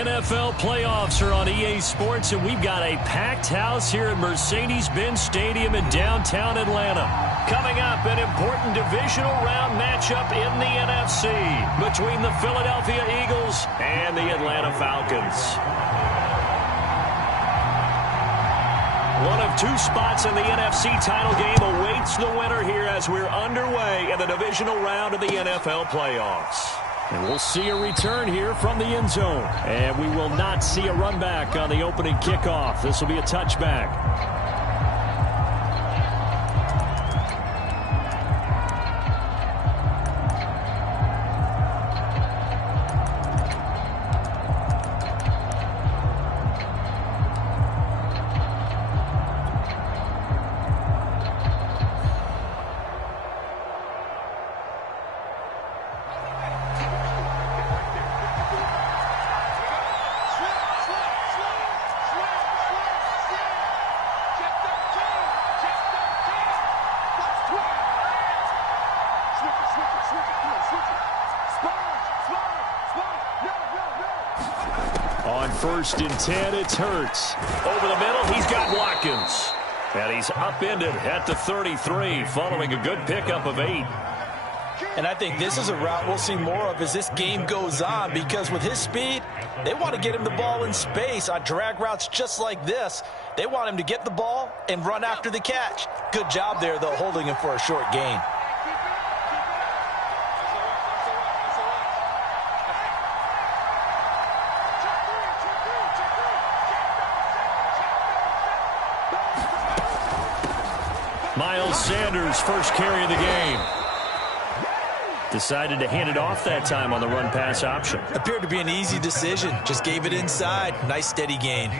NFL playoffs are on EA Sports, and we've got a packed house here at Mercedes-Benz Stadium in downtown Atlanta. Coming up, an important divisional round matchup in the NFC between the Philadelphia Eagles and the Atlanta Falcons. One of two spots in the NFC title game awaits the winner here as we're underway in the divisional round of the NFL playoffs. And we'll see a return here from the end zone. And we will not see a run back on the opening kickoff. This will be a touchback. First and 10, it's Hurts. Over the middle, he's got Watkins. And he's upended at the 33, following a good pickup of 8. And I think this is a route we'll see more of as this game goes on, because with his speed, they want to get him the ball in space on drag routes just like this. They want him to get the ball and run after the catch. Good job there, though, holding him for a short gain. Sanders' first carry of the game. Decided to hand it off that time on the run-pass option. Appeared to be an easy decision. Just gave it inside. Nice steady gain.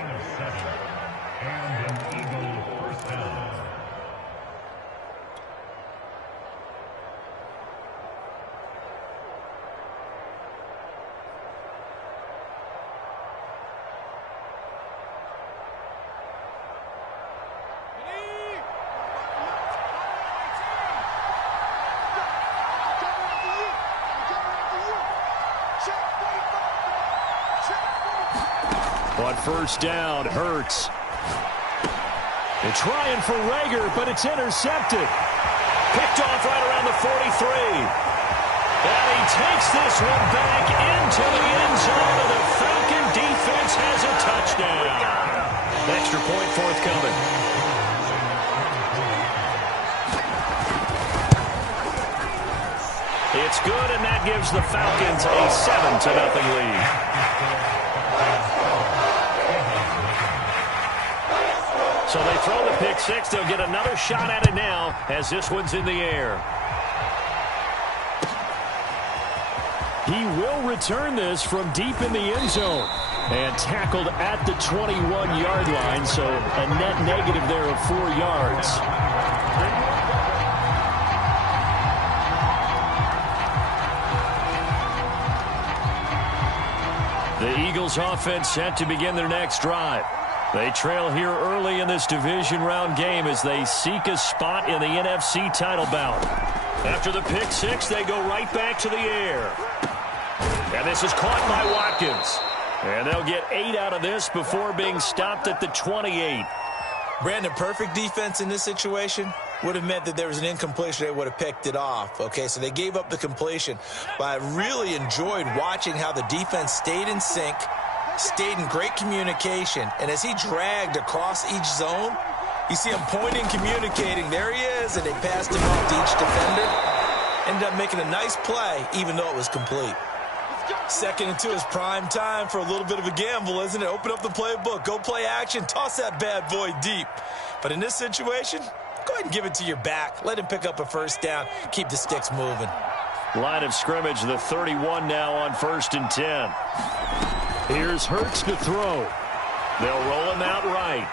On first down, Hurts. They're trying for Rager, but it's intercepted. Picked off right around the 43. And he takes this one back into the end zone, and the Falcon defense has a touchdown. Extra point forthcoming. It's good, and that gives the Falcons a 7-0 lead. So they throw the pick six. They'll get another shot at it now as this one's in the air. He will return this from deep in the end zone. And tackled at the 21-yard line, so a net negative there of 4 yards. The Eagles offense set to begin their next drive. They trail here early in this division round game as they seek a spot in the NFC title bout. After the pick six, they go right back to the air. And this is caught by Watkins. And they'll get 8 out of this before being stopped at the 28. Brandon, perfect defense in this situation would have meant that there was an incompletion. They would have picked it off. Okay, so they gave up the completion. But I really enjoyed watching how the defense stayed in sync, stayed in great communication, and as he dragged across each zone, you see him pointing, communicating. There he is, and they passed him off to each defender. Ended up making a nice play, even though it was complete. Second and 2 is prime time for a little bit of a gamble, isn't it? Open up the playbook, go play action, toss that bad boy deep. But in this situation, go ahead and give it to your back. Let him pick up a first down, keep the sticks moving. Line of scrimmage, the 31 now on first and 10. Here's Hurts to throw. They'll roll him out right.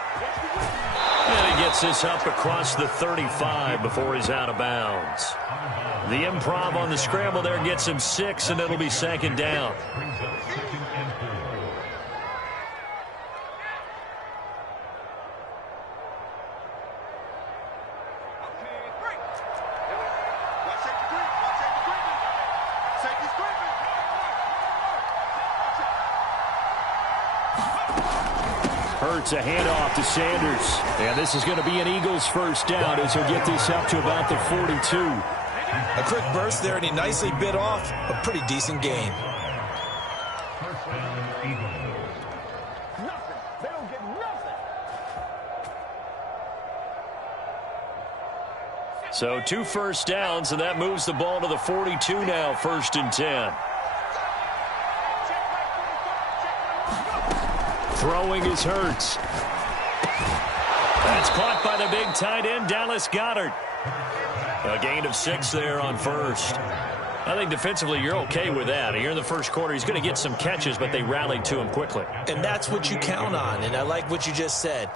And he gets this up across the 35 before he's out of bounds. The improv on the scramble there gets him 6, and it'll be second down. Hurts a handoff to Sanders. And this is going to be an Eagles first down as he'll get this up to about the 42. A quick burst there, and he nicely bit off a pretty decent gain. So 2 first downs, and that moves the ball to the 42 now, 1st and 10. Throwing is Hurts. That's caught by the big tight end, Dallas Goedert. A gain of 6 there on first. I think defensively you're okay with that. Here in the first quarter, he's going to get some catches, but they rallied to him quickly. And that's what you count on, and I like what you just said.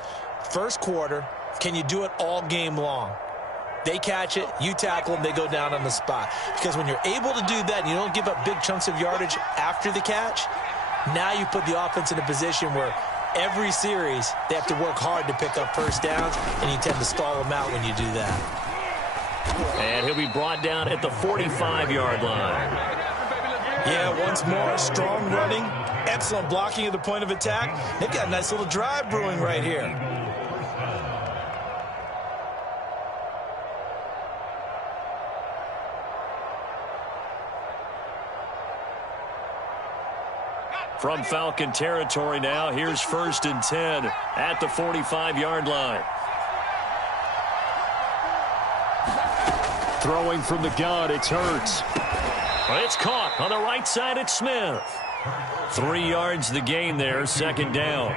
First quarter, can you do it all game long? They catch it, you tackle them, they go down on the spot. Because when you're able to do that and you don't give up big chunks of yardage after the catch, now you put the offense in a position where every series they have to work hard to pick up first downs, and you tend to stall them out when you do that. And he'll be brought down at the 45-yard line. Yeah, once more, strong running, excellent blocking at the point of attack. They've got a nice little drive brewing right here. From Falcon territory now, here's 1st and 10 at the 45-yard line. Throwing from the gun, it's Hurts. It's caught on the right side, it's Smith. 3 yards the gain there, 2nd down.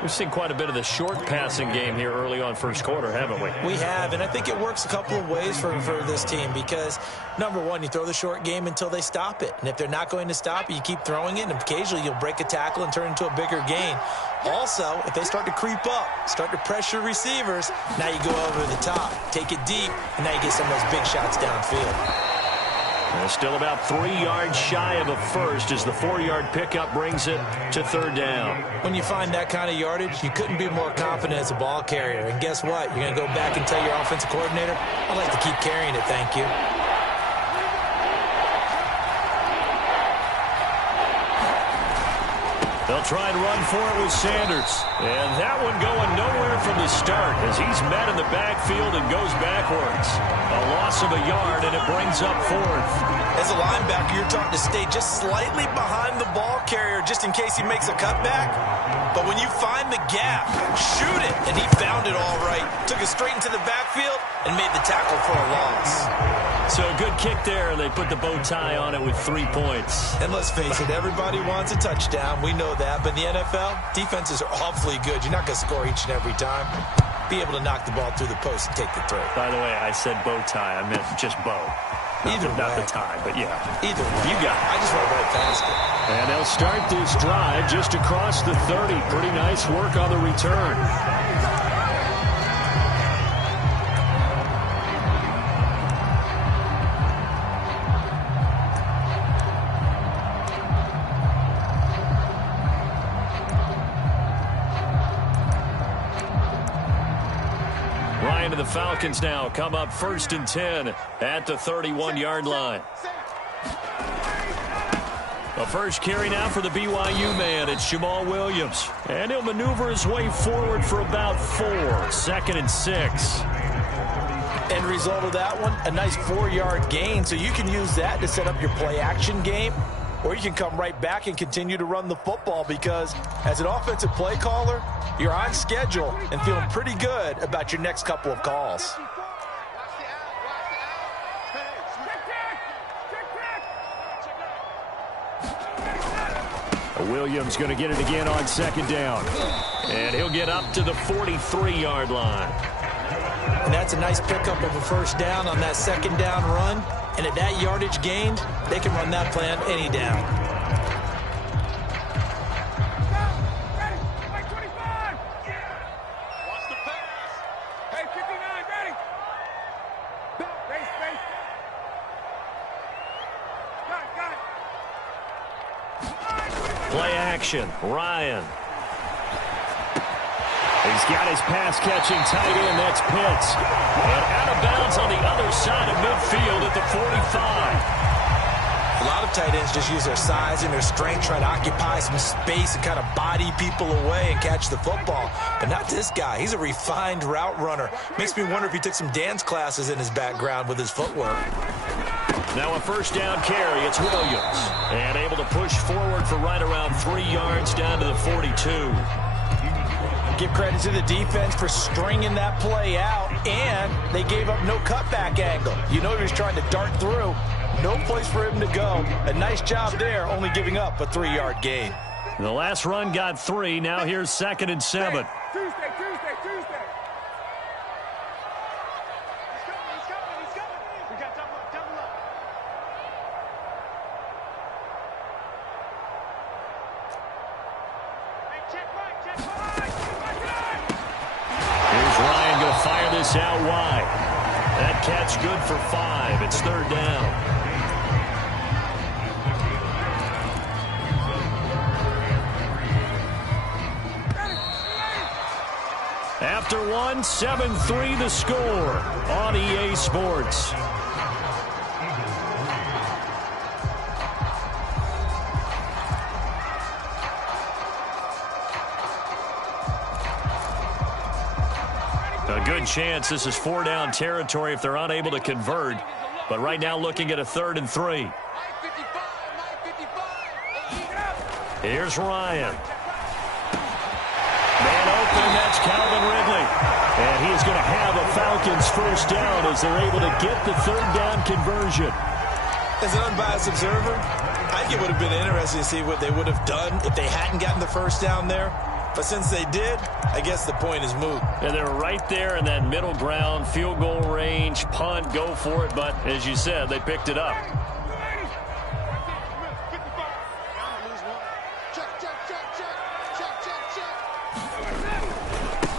We've seen quite a bit of the short passing game here early on first quarter, haven't we? We have, and I think it works a couple of ways for this team because, number one, you throw the short game until they stop it. And if they're not going to stop it, you keep throwing it, and occasionally you'll break a tackle and turn into a bigger gain. Also, if they start to creep up, start to pressure receivers, now you go over the top, take it deep, and now you get some of those big shots downfield. They're still about 3 yards shy of a first as the 4-yard pickup brings it to 3rd down. When you find that kind of yardage, you couldn't be more confident as a ball carrier. And guess what? You're going to go back and tell your offensive coordinator, I'd like to keep carrying it, thank you. They'll try and run for it with Sanders. And that one going nowhere from the start as he's met in the backfield and goes backwards. A loss of a yard, and it brings up 4th. As a linebacker, you're taught to stay just slightly behind the ball carrier just in case he makes a cutback. But when you find the gap, shoot it. And he found it all right. Took it straight into the backfield and made the tackle for a loss. So a good kick there. They put the bow tie on it with 3 points. And let's face it, everybody wants a touchdown. We know that. But in the NFL, defenses are awfully good. You're not going to score each and every time. Be able to knock the ball through the post and take the throw. By the way, I said bow tie. I meant just bow. Not the tie, but yeah. Either way. You got it. I just went right past it. And they'll start this drive just across the 30. Pretty nice work on the return. To the Falcons now come up 1st and 10 at the 31-yard line. The first carry now for the BYU man. It's Jamal Williams. And he'll maneuver his way forward for about 4. 2nd and 6. End result of that one, a nice 4-yard gain. So you can use that to set up your play-action game. Or you can come right back and continue to run the football because as an offensive play caller, you're on schedule and feeling pretty good about your next couple of calls. Williams going to get it again on 2nd down. And he'll get up to the 43-yard line. And that's a nice pickup of a first down on that 2nd down run. And at that yardage gained, they can run that plan any down. Play action, Ryan. He's got his pass-catching tight end, that's Pitts. And out of bounds on the other side of midfield at the 45. A lot of tight ends just use their size and their strength, try to occupy some space and kind of body people away and catch the football. But not this guy. He's a refined route runner. Makes me wonder if he took some dance classes in his background with his footwork. Now a first down carry. It's Williams. And able to push forward for right around 3 yards down to the 42. Give credit to the defense for stringing that play out, and they gave up no cutback angle. You know he was trying to dart through. No place for him to go. A nice job there, only giving up a 3-yard gain. The last run got 3. Now here's 2nd and 7. Tuesday. He's coming. We got double up. Hey, check right. Here's Ryan going to fire this out wide. That catch good for 5. It's 3rd down. After 1, 7-3 the score on EA Sports. A good chance this is 4-down territory if they're unable to convert. But right now looking at a 3rd and 3. Here's Ryan. Man open, that's Calvin Ridley. And he's going to have a Falcons first down as they're able to get the 3rd down conversion. As an unbiased observer, I think it would have been interesting to see what they would have done if they hadn't gotten the first down there. But since they did, I guess the point is moot. And they're right there in that middle ground, field goal range, punt, go for it. But as you said, they picked it up.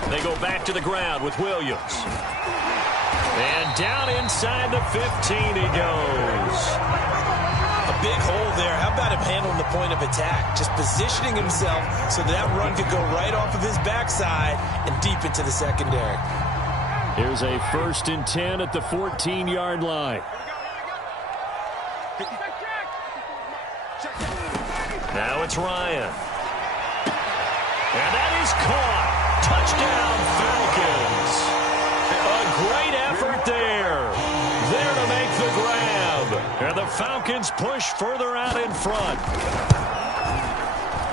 They go back to the ground with Williams. And down inside the 15 he goes. A big hole there. How about him handling the point of attack? Just positioning himself so that run could go right off of his backside and deep into the secondary. Here's a 1st and 10 at the 14-yard line. Now it's Ryan. And that is caught. Touchdown, Falcons. A great effort there. There to make the grab. And the Falcons push further out in front.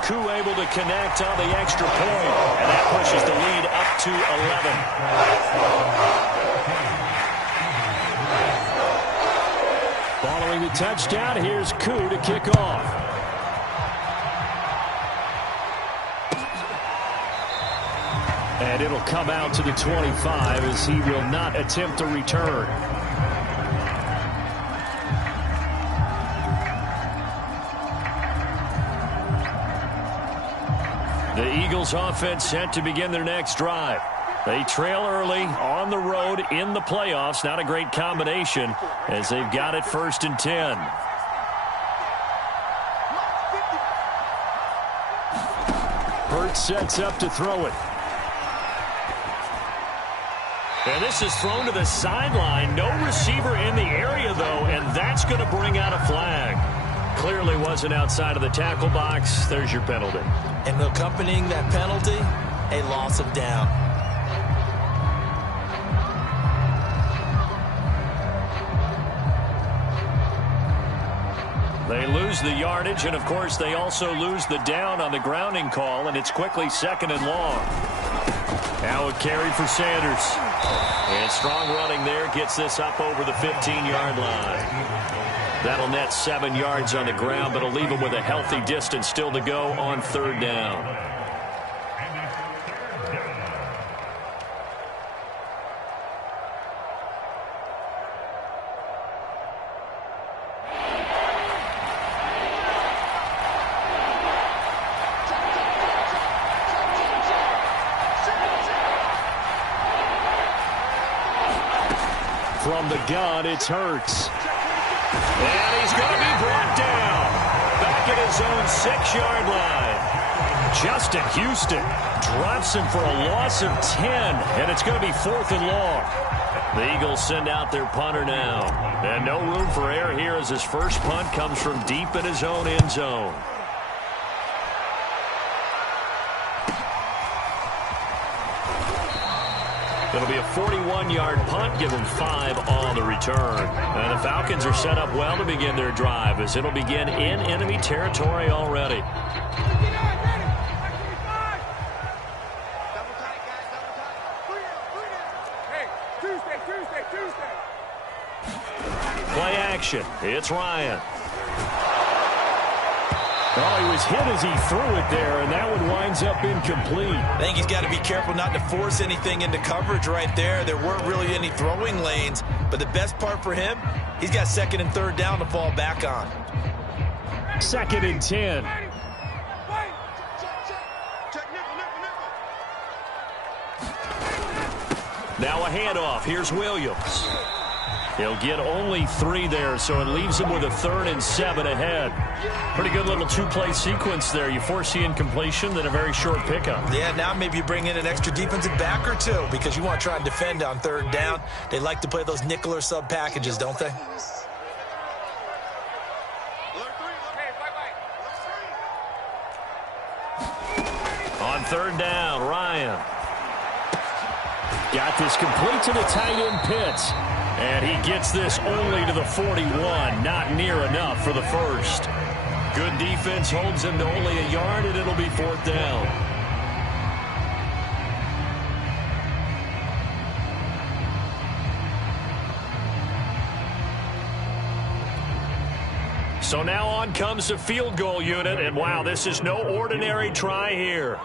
Koo able to connect on the extra point. And that pushes the lead up to 11. Following the touchdown, here's Koo to kick off. And it'll come out to the 25 as he will not attempt to return. The Eagles offense set to begin their next drive. They trail early on the road in the playoffs. Not a great combination as they've got it 1st and 10. Hurts sets up to throw it. And this is thrown to the sideline. No receiver in the area, though, and that's going to bring out a flag. Clearly wasn't outside of the tackle box. There's your penalty. And accompanying that penalty, a loss of down. They lose the yardage, and, of course, they also lose the down on the grounding call, and it's quickly 2nd and long. Now a carry for Sanders. And strong running there gets this up over the 15-yard line. That'll net 7 yards on the ground, but it'll leave him with a healthy distance still to go on 3rd down. From the gun, it's Hurts. And he's going to be brought down. Back at his own 6-yard line. Justin Houston drops him for a loss of 10. And it's going to be 4th and long. The Eagles send out their punter now. And no room for error here as his first punt comes from deep in his own end zone. It'll be a 41-yard punt, give them 5 on the return. And the Falcons are set up well to begin their drive as it'll begin in enemy territory already. Play action. It's Ryan. Oh, he was hit as he threw it there, and that one winds up incomplete. I think he's got to be careful not to force anything into coverage right there. There weren't really any throwing lanes, but the best part for him, he's got 2nd and 3rd down to fall back on. 2nd and 10. Now a handoff. Here's Williams. He'll get only 3 there, so it leaves him with a 3rd and 7 ahead. Pretty good little 2-play sequence there. You force the incompletion, then a very short pickup. Yeah, now maybe you bring in an extra defensive back or 2 because you want to try and defend on 3rd down. They like to play those nickel or sub packages, don't they? On 3rd down, Ryan. Got this complete to the tight end Pitts. And he gets this only to the 41. Not near enough for the first. Good defense holds him to only a yard, and it'll be 4th down. So now on comes the field goal unit, and wow, this is no ordinary try here.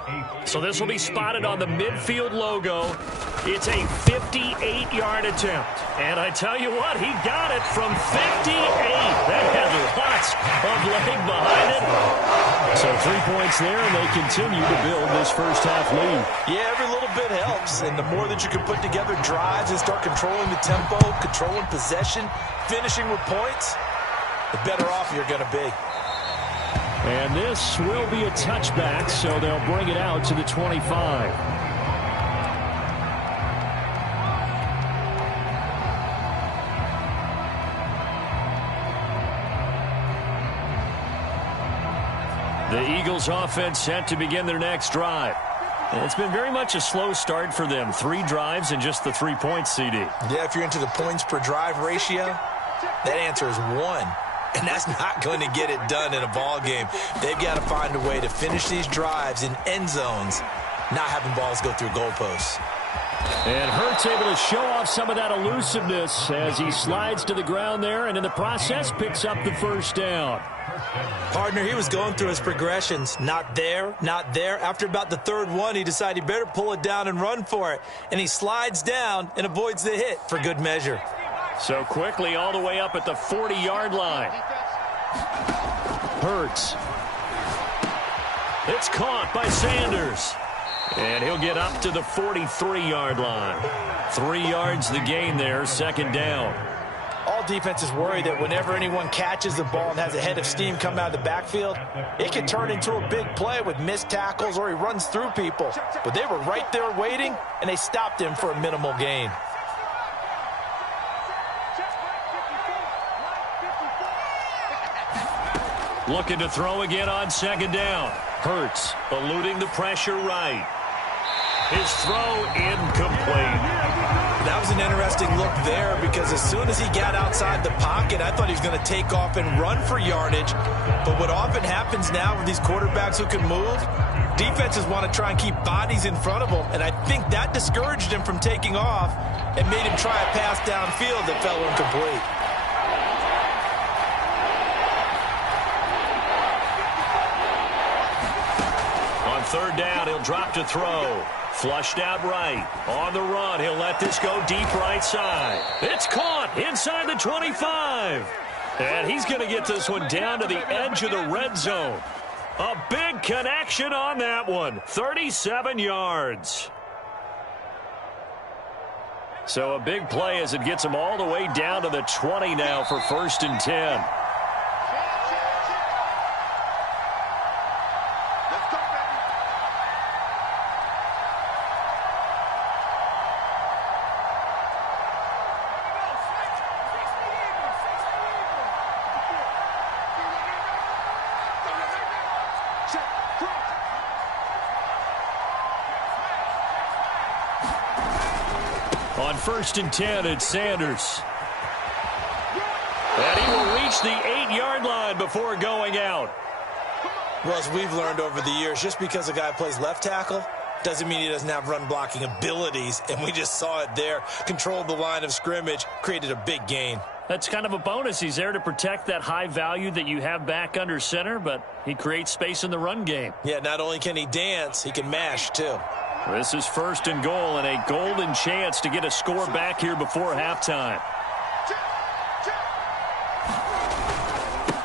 So this will be spotted on the midfield logo. It's a 58-yard attempt. And I tell you what, he got it from 58. That had lots of leg behind it. So 3 points there, and they continue to build this first half lead. Yeah, every little bit helps. And the more that you can put together drives and start controlling the tempo, controlling possession, finishing with points, the better off you're going to be. And this will be a touchback, so they'll bring it out to the 25. The Eagles offense set to begin their next drive. And it's been very much a slow start for them. 3 drives and just the 3 points, CD. Yeah, if you're into the points per drive ratio, that answer is 1. And that's not going to get it done in a ball game. They've got to find a way to finish these drives in end zones, not having balls go through goalposts. And Hurts able to show off some of that elusiveness as he slides to the ground there, and in the process picks up the first down. Partner, he was going through his progressions. Not there, not there. After about the 3rd one, he decided he better pull it down and run for it. And he slides down and avoids the hit for good measure. So quickly all the way up at the 40-yard line. Hurts. It's caught by Sanders. And he'll get up to the 43-yard line. 3 yards the gain there, 2nd down. All defenses worry that whenever anyone catches the ball and has a head of steam come out of the backfield, it can turn into a big play with missed tackles or he runs through people. But they were right there waiting, and they stopped him for a minimal gain. Looking to throw again on 2nd down. Hurts eluding the pressure right. His throw incomplete. That was an interesting look there because as soon as he got outside the pocket, I thought he was going to take off and run for yardage. But what often happens now with these quarterbacks who can move, defenses want to try and keep bodies in front of them. And I think that discouraged him from taking off and made him try a pass downfield that fell incomplete. On 3rd down, he'll drop to throw. Flushed out right. On the run, he'll let this go deep right side. It's caught inside the 25. And he's going to get this one down to the edge of the red zone. A big connection on that one. 37 yards. So a big play as it gets him all the way down to the 20 now for 1st and 10. On 1st and 10, it's Sanders. And he will reach the 8-yard line before going out. Well, as we've learned over the years, just because a guy plays left tackle doesn't mean he doesn't have run-blocking abilities, and we just saw it there. Controlled the line of scrimmage, created a big gain. That's kind of a bonus. He's there to protect that high value that you have back under center, but he creates space in the run game. Yeah, not only can he dance, he can mash, too. This is 1st and goal, and a golden chance to get a score back here before halftime.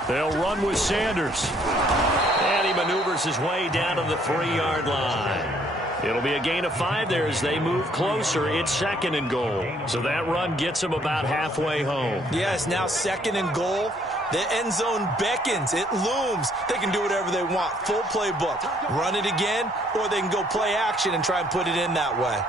They'll run with Sanders. And he maneuvers his way down to the 3-yard line. It'll be a gain of 5 there as they move closer. It's 2nd and goal. So that run gets them about halfway home. Yeah, it's now 2nd and goal. The end zone beckons. It looms. They can do whatever they want. Full playbook. Run it again, or they can go play action and try and put it in that way.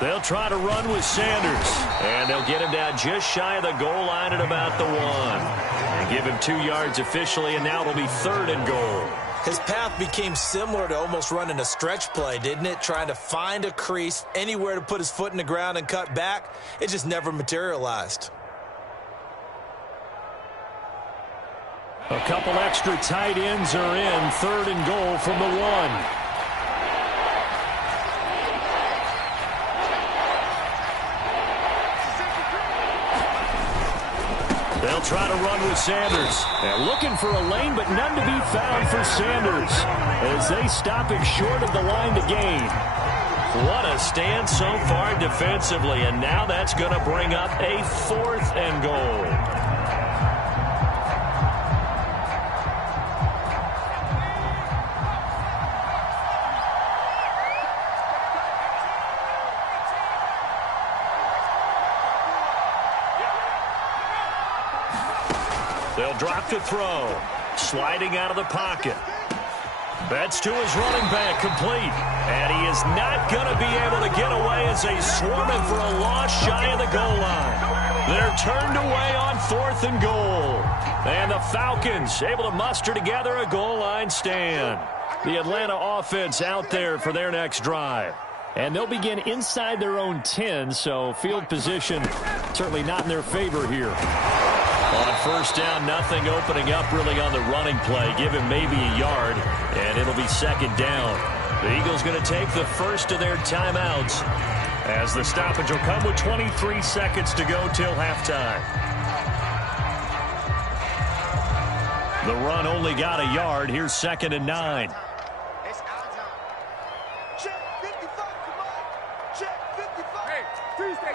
They'll try to run with Sanders. And they'll get him down just shy of the goal line at about the 1. And give him 2 yards officially, and now it'll be 3rd and goal. His path became similar to almost running a stretch play, didn't it? Trying to find a crease, anywhere to put his foot in the ground and cut back. It just never materialized. A couple extra tight ends are in. 3rd and goal from the 1. They'll try to run with Sanders. And looking for a lane, but none to be found for Sanders as they stop him short of the line to gain. What a stand so far defensively, and now that's going to bring up a 4th and goal. They'll drop to throw. Sliding out of the pocket. That's to his running back, complete. And he is not going to be able to get away as they swarm him for a loss shy of the goal line. They're turned away on 4th and goal. And the Falcons able to muster together a goal line stand. The Atlanta offense out there for their next drive. And they'll begin inside their own 10, so field position certainly not in their favor here. On 1st down, nothing opening up really on the running play. Give him maybe a yard, and it'll be 2nd down. The Eagles going to take the first of their timeouts as the stoppage will come with 23 seconds to go till halftime. The run only got a yard. Here's 2nd and 9. Check 55, come on. Check 55. Hey, Tuesday.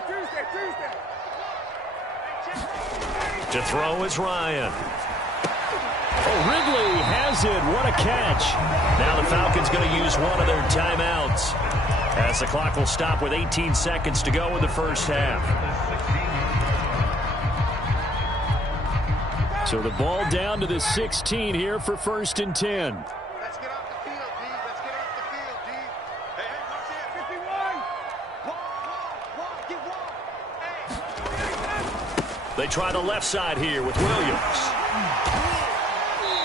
To throw is Ryan. Oh, Ridley has it. What a catch. Now the Falcons going to use one of their timeouts as the clock will stop with 18 seconds to go in the first half. So the ball down to the 16 here for 1st and 10. Let's get off the field, D. Let's get off the field, D. Hey, watch it. 51. Wall, get wall. Hey. They try the left side here with Williams.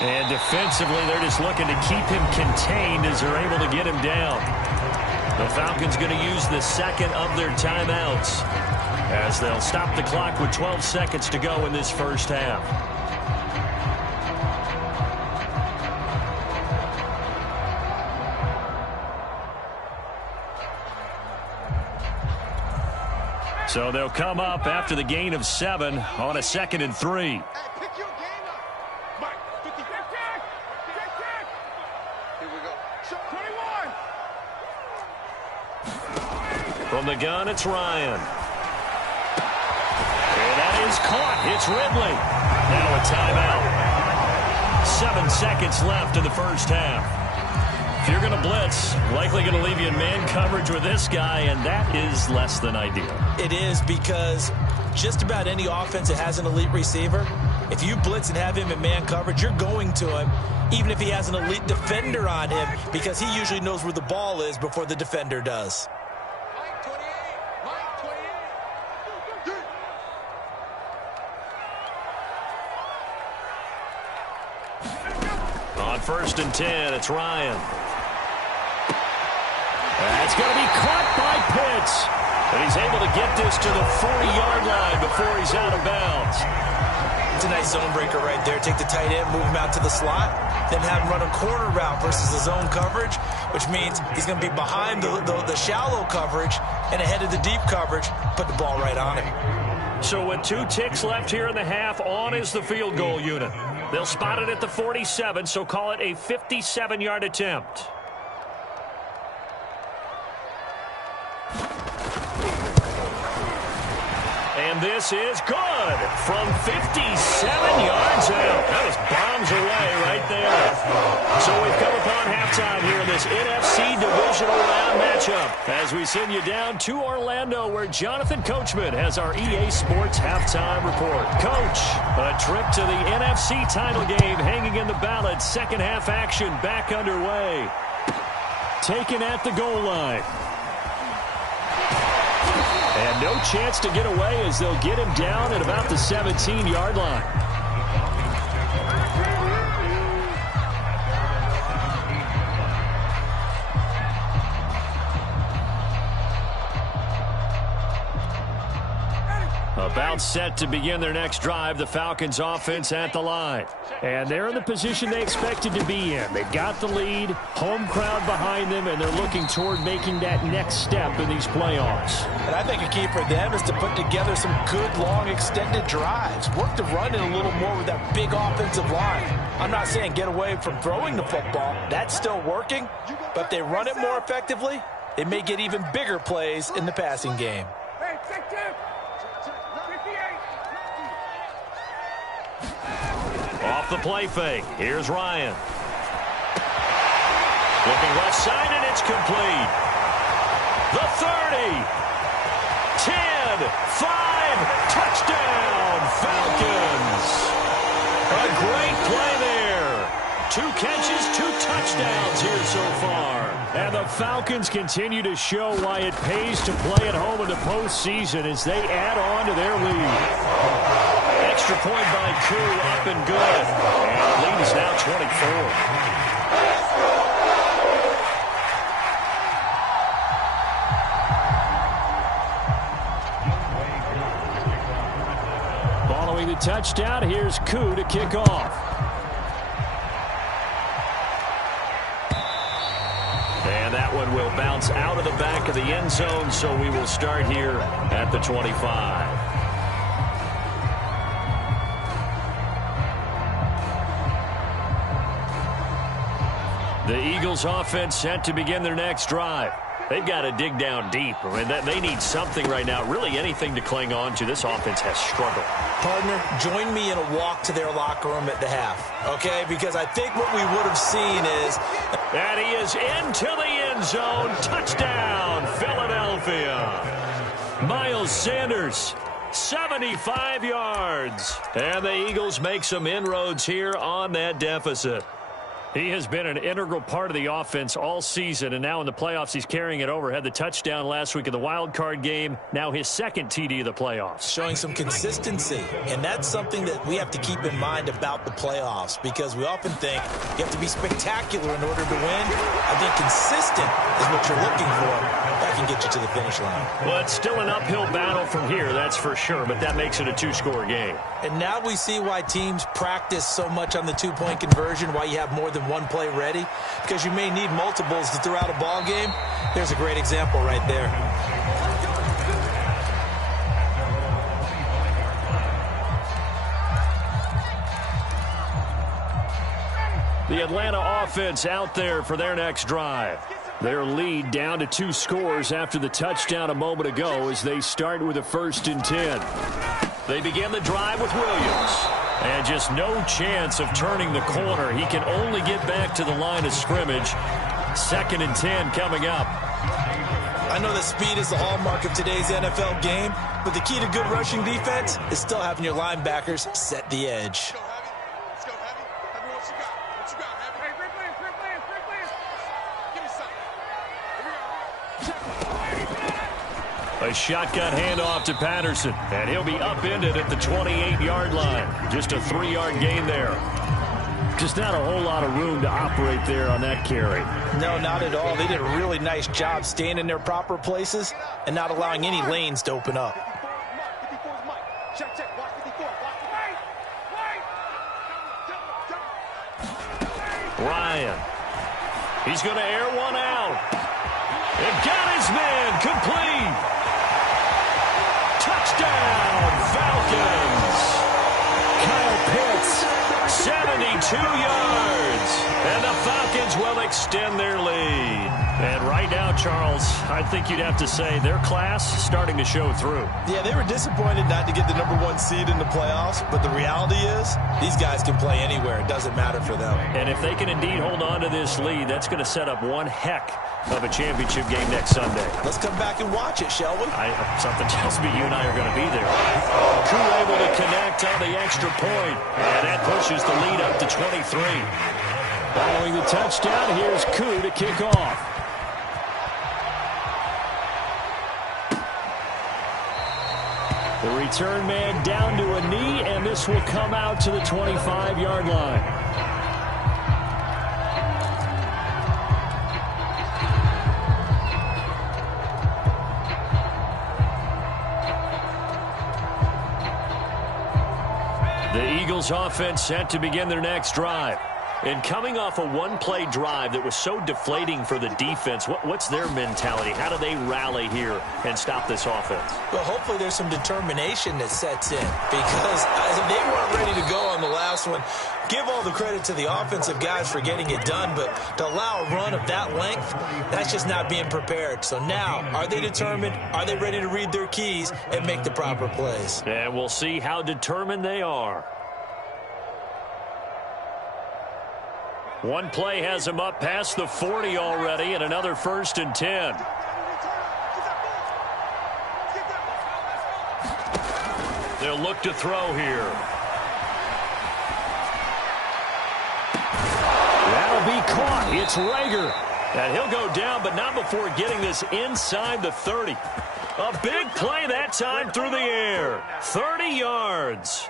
And defensively, they're just looking to keep him contained as they're able to get him down. The Falcons going to use the second of their timeouts as they'll stop the clock with 12 seconds to go in this first half. So they'll come up after the gain of 7 on a 2nd and 3. Hey, pick your game up. Mike, 50. Check. Here we go. Show 21. From the gun, it's Ryan. And that is caught. It's Ridley. Now a timeout. 7 seconds left in the first half. If you're going to blitz, likely going to leave you in man coverage with this guy, and that is less than ideal. It is, because just about any offense that has an elite receiver, if you blitz and have him in man coverage, you're going to him, even if he has an elite defender on him, because he usually knows where the ball is before the defender does. Mike 28. Mike 28. On first and 10. It's Ryan. That's going to be caught by Pitts. And he's able to get this to the 40-yard line before he's out of bounds. It's a nice zone breaker right there. Take the tight end, move him out to the slot, then have him run a corner route versus the zone coverage, which means he's going to be behind the shallow coverage and ahead of the deep coverage. Put the ball right on him. So with 2 ticks left here in the half, on is the field goal unit. They'll spot it at the 47, so call it a 57-yard attempt. And this is good from 57 yards out. That was bombs away right there. So we've come upon halftime here in this NFC Divisional Round matchup as we send you down to Orlando where Jonathan Coachman has our EA Sports Halftime Report. Coach, a trip to the NFC title game hanging in the balance. Second half action back underway. Taken at the goal line. And no chance to get away as they'll get him down at about the 17-yard line. About set to begin their next drive, the Falcons offense at the line. And they're in the position they expected to be in. They've got the lead, home crowd behind them, and they're looking toward making that next step in these playoffs. And I think a key for them is to put together some good, long, extended drives. Work the run in a little more with that big offensive line. I'm not saying get away from throwing the football. That's still working. But if they run it more effectively, they may get even bigger plays in the passing game. Off the play fake. Here's Ryan. Looking left side, and it's complete. The 30. 10. 5. Touchdown, Falcons. A great play there. 2 catches, 2 touchdowns here so far. And the Falcons continue to show why it pays to play at home in the postseason as they add on to their lead. Extra point by Koo, up and good. And the lead is now 24. Following the touchdown, here's Koo to kick off. And that one will bounce out of the back of the end zone, so we will start here at the 25. The Eagles offense set to begin their next drive. They've got to dig down deep. I mean, they need something right now, really anything to cling on to. This offense has struggled. Partner, join me in a walk to their locker room at the half, okay? Because I think what we would have seen is... And he is into the end zone. Touchdown, Philadelphia. Miles Sanders, 75 yards. And the Eagles make some inroads here on that deficit. He has been an integral part of the offense all season, and now in the playoffs he's carrying it over. Had the touchdown last week in the wild card game, now his second TD of the playoffs. Showing some consistency, and that's something that we have to keep in mind about the playoffs because we often think you have to be spectacular in order to win. I think consistent is what you're looking for. That can get you to the finish line. Well, it's still an uphill battle from here, that's for sure, but that makes it a 2-score game. And now we see why teams practice so much on the 2-point conversion, why you have more than one play ready, because you may need multiples to throw out a ball game. There's a great example right there. The Atlanta offense out there for their next drive. Their lead down to 2 scores after the touchdown a moment ago as they start with a 1st and 10. They begin the drive with Williams. And just no chance of turning the corner. He can only get back to the line of scrimmage. 2nd and 10 coming up. I know that speed is the hallmark of today's NFL game, but the key to good rushing defense is still having your linebackers set the edge. Let's go, Heavy. Heavy, what you got? What you got, Heavy? Hey, free plans. Give me something. A shotgun handoff to Patterson, and he'll be upended at the 28-yard line. Just a 3-yard gain there. Just not a whole lot of room to operate there on that carry. No, not at all. They did a really nice job staying in their proper places and not allowing any lanes to open up. Ryan. He's going to air one out. And got his man complete. Touchdown, Falcons. Kyle Pitts, 72 yards. And the Falcons will extend their lead. And right now, Charles, I think you'd have to say their class starting to show through. Yeah, they were disappointed not to get the #1 seed in the playoffs, but the reality is these guys can play anywhere. It doesn't matter for them. And if they can indeed hold on to this lead, that's going to set up one heck of a championship game next Sunday. Let's come back and watch it, shall we? Something tells me you and I are going to be there. Koo able to connect on the extra point, and that pushes the lead up to 23. Following the touchdown, here's Koo to kick off. The return man down to a knee, and this will come out to the 25-yard line. The Eagles offense set to begin their next drive. And coming off a one-play drive that was so deflating for the defense, what's their mentality? How do they rally here and stop this offense? Well, hopefully there's some determination that sets in because they weren't ready to go on the last one. Give all the credit to the offensive guys for getting it done, but to allow a run of that length, that's just not being prepared. So now, are they determined? Are they ready to read their keys and make the proper plays? And we'll see how determined they are. One play has him up past the 40 already, and another 1st and 10. They'll look to throw here. That'll be caught. It's Rager. And he'll go down, but not before getting this inside the 30. A big play that time through the air. 30 yards.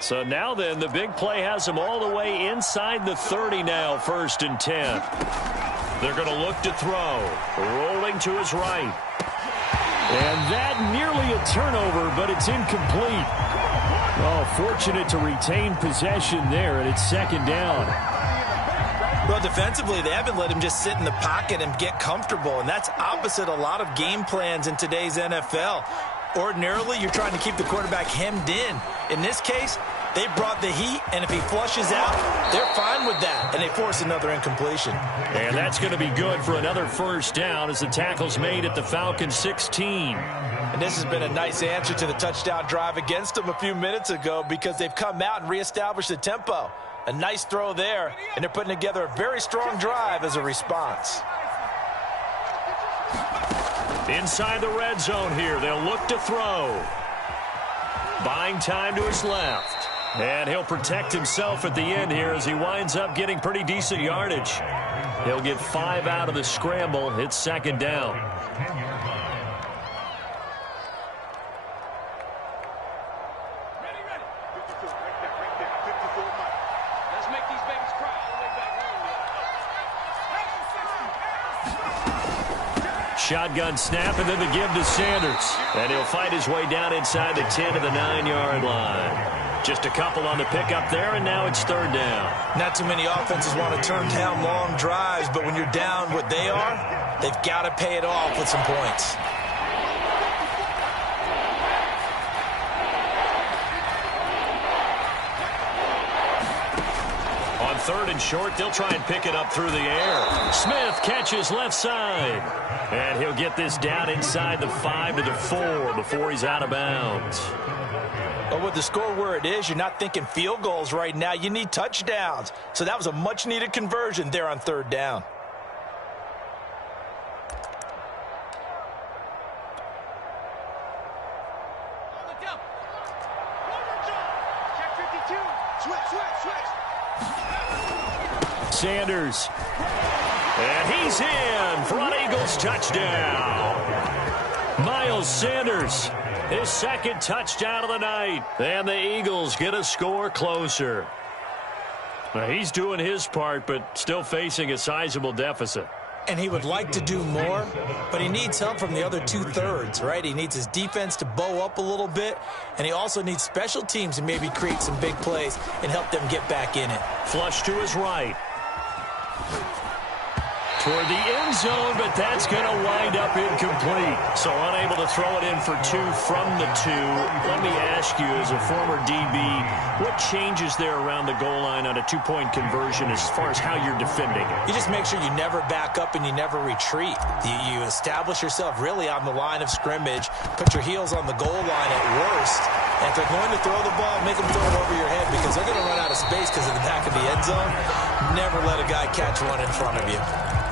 So now then, the big play has them all the way inside the 30 now, 1st and 10. They're going to look to throw. Rolling to his right. And that nearly a turnover, but it's incomplete. Oh, fortunate to retain possession there, and it's 2nd down. Well, defensively, they haven't let him just sit in the pocket and get comfortable, and that's opposite a lot of game plans in today's NFL. Ordinarily, you're trying to keep the quarterback hemmed in. In this case, they brought the heat, and if he flushes out, they're fine with that, and they force another incompletion. And that's going to be good for another 1st down as the tackle's made at the Falcons 16. And this has been a nice answer to the touchdown drive against them a few minutes ago because they've come out and reestablished the tempo. A nice throw there, and they're putting together a very strong drive as a response. Inside the red zone here, they'll look to throw. Buying time to his left. And he'll protect himself at the end here as he winds up getting pretty decent yardage. He'll get 5 out of the scramble. It's 2nd down. Shotgun snap, and then the give to Sanders. And he'll fight his way down inside the 10 to the 9-yard line. Just a couple on the pickup there, and now it's 3rd down. Not too many offenses want to turn down long drives, but when you're down what they are, they've got to pay it off with some points. On 3rd and short, they'll try and pick it up through the air. Smith catches left side. And he'll get this down inside the 5 to the 4 before he's out of bounds. But with the score where it is, you're not thinking field goals right now. You need touchdowns. So that was a much-needed conversion there on 3rd down. Sanders. And he's in for an Eagles touchdown. Miles Sanders His second touchdown of the night. And the Eagles get a score closer. Now, he's doing his part, but still facing a sizable deficit. And he would like to do more, but he needs help from the other two-thirds, right? He needs his defense to bow up a little bit, and he also needs special teams to maybe create some big plays and help them get back in it. Flush to his right. Toward the end zone, but that's going to wind up incomplete. So unable to throw it in for two from the two. Let me ask you, as a former DB, what changes there around the goal line on a two-point conversion as far as how you're defending it? You just make sure you never back up and you never retreat. You establish yourself really on the line of scrimmage, put your heels on the goal line at worst, and if they're going to throw the ball, make them throw it over your head because they're going to run out of space because of the back of the end zone. Never let a guy catch one in front of you.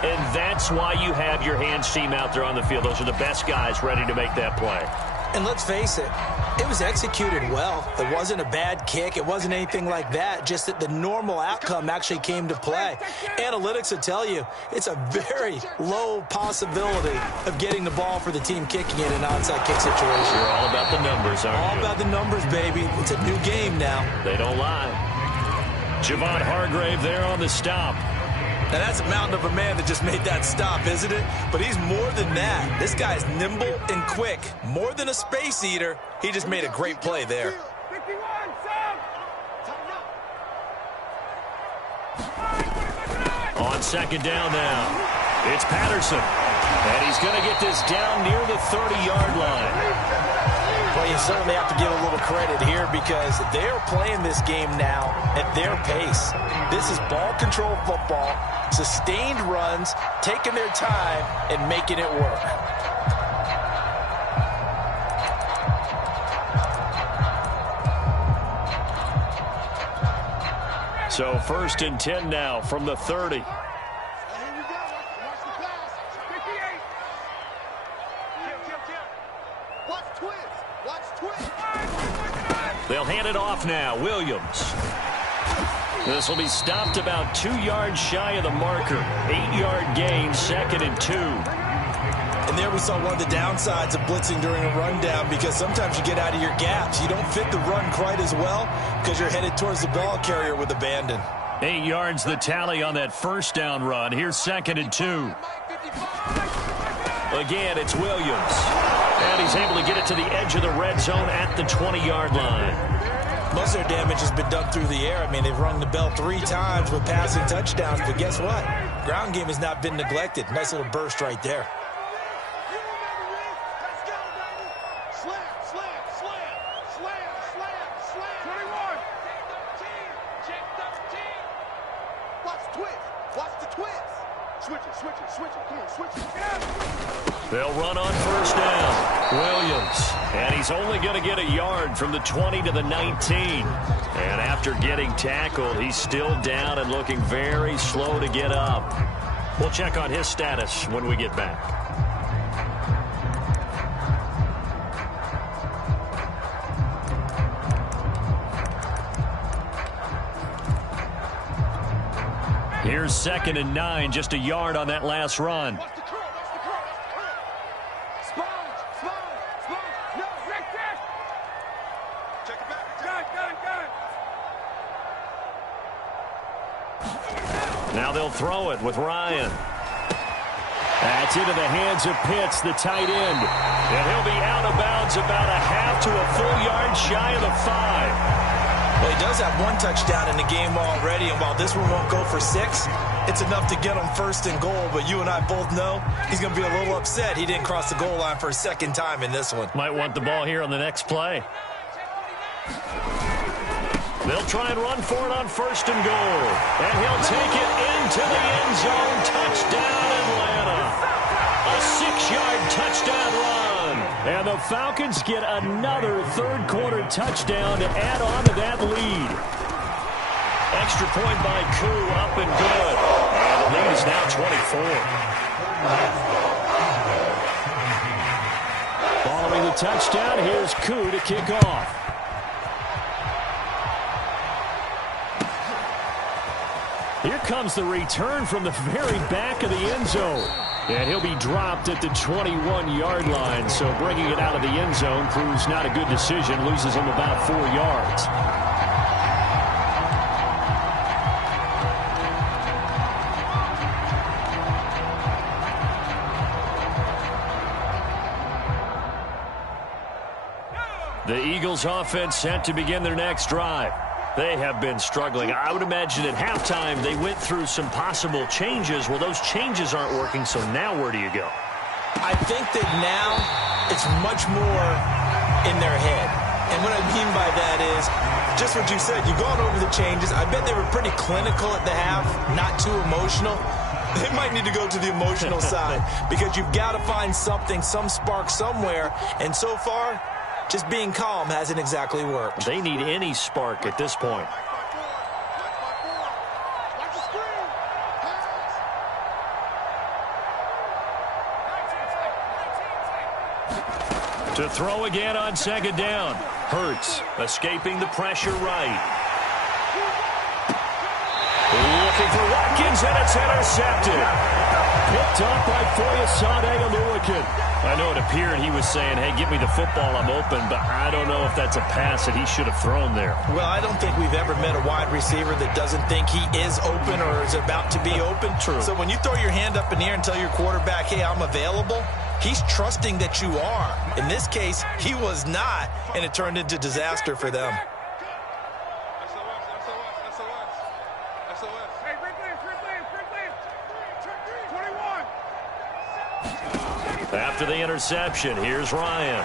And that's why you have your hands team out there on the field. Those are the best guys ready to make that play. And let's face it, it was executed well. It wasn't a bad kick. It wasn't anything like that. Just that the normal outcome actually came to play. Analytics will tell you it's a very low possibility of getting the ball for the team kicking it in an onside kick situation. You're all about the numbers, aren't you? All about the numbers, baby. It's a new game now. They don't lie. Javon Hargrave there on the stop. Now, that's a mountain of a man that just made that stop, isn't it? But he's more than that. This guy's nimble and quick. More than a space eater. He just made a great play there. On second down now, it's Patterson. And he's going to get this down near the 30-yard line. Well, you certainly have to give a little credit here because they're playing this game now at their pace. This is ball control football, sustained runs, taking their time, and making it work. So 1st and 10 now from the 30. They'll hand it off now. Williams. This will be stopped about 2 yards shy of the marker. 8-yard gain, 2nd and 2. And there we saw one of the downsides of blitzing during a rundown because sometimes you get out of your gaps. You don't fit the run quite as well because you're headed towards the ball carrier with abandon. 8 yards the tally on that first down run. Here's 2nd and 2. Again, it's Williams. And he's able to get it to the edge of the red zone at the 20-yard line. Most of their damage has been done through the air. I mean, they've rung the bell 3 times with passing touchdowns, but guess what? Ground game has not been neglected. Nice little burst right there. They'll run on first down. Williams. And he's only going to get a yard from the 20 to the 19. And after getting tackled, he's still down and looking very slow to get up. We'll check on his status when we get back. Here's 2nd and 9, just a yard on that last run. Now they'll throw it with Ryan. That's into the hands of Pitts, the tight end. And he'll be out of bounds about a half to a full yard shy of the 5. Well, he does have 1 touchdown in the game already, and while this one won't go for 6, it's enough to get him 1st and goal. But you and I both know he's going to be a little upset he didn't cross the goal line for a 2nd time in this one. Might want the ball here on the next play. They'll try and run for it on 1st and goal. And he'll take it into the end zone. Touchdown, Atlanta. A 6-yard touchdown run. And the Falcons get another third-quarter touchdown to add on to that lead. Extra point by Koo, up and good. And the lead is now 24. Following the touchdown, here's Koo to kick off. Here comes the return from the very back of the end zone. And he'll be dropped at the 21-yard line. So bringing it out of the end zone proves not a good decision. Loses him about 4 yards. The Eagles offense set to begin their next drive. They have been struggling. I would imagine at halftime they went through some possible changes. Well, those changes aren't working, so now where do you go? I think that now it's much more in their head. And what I mean by that is just what you said. You've gone over the changes. I bet they were pretty clinical at the half, not too emotional. They might need to go to the emotional side because you've got to find something, some spark somewhere. And so far, just being calm hasn't exactly worked. They need any spark at this point. To throw again on second down. Hurts escaping the pressure right. Looking for Watkins, and it's intercepted. Picked up by Foyesade Oluwakin. I know it appeared he was saying, hey, give me the football, I'm open, but I don't know if that's a pass that he should have thrown there. Well, I don't think we've ever met a wide receiver that doesn't think he is open or is about to be open. True. So when you throw your hand up in the air and tell your quarterback, hey, I'm available, he's trusting that you are. In this case, he was not, and it turned into disaster for them. After the interception, here's Ryan.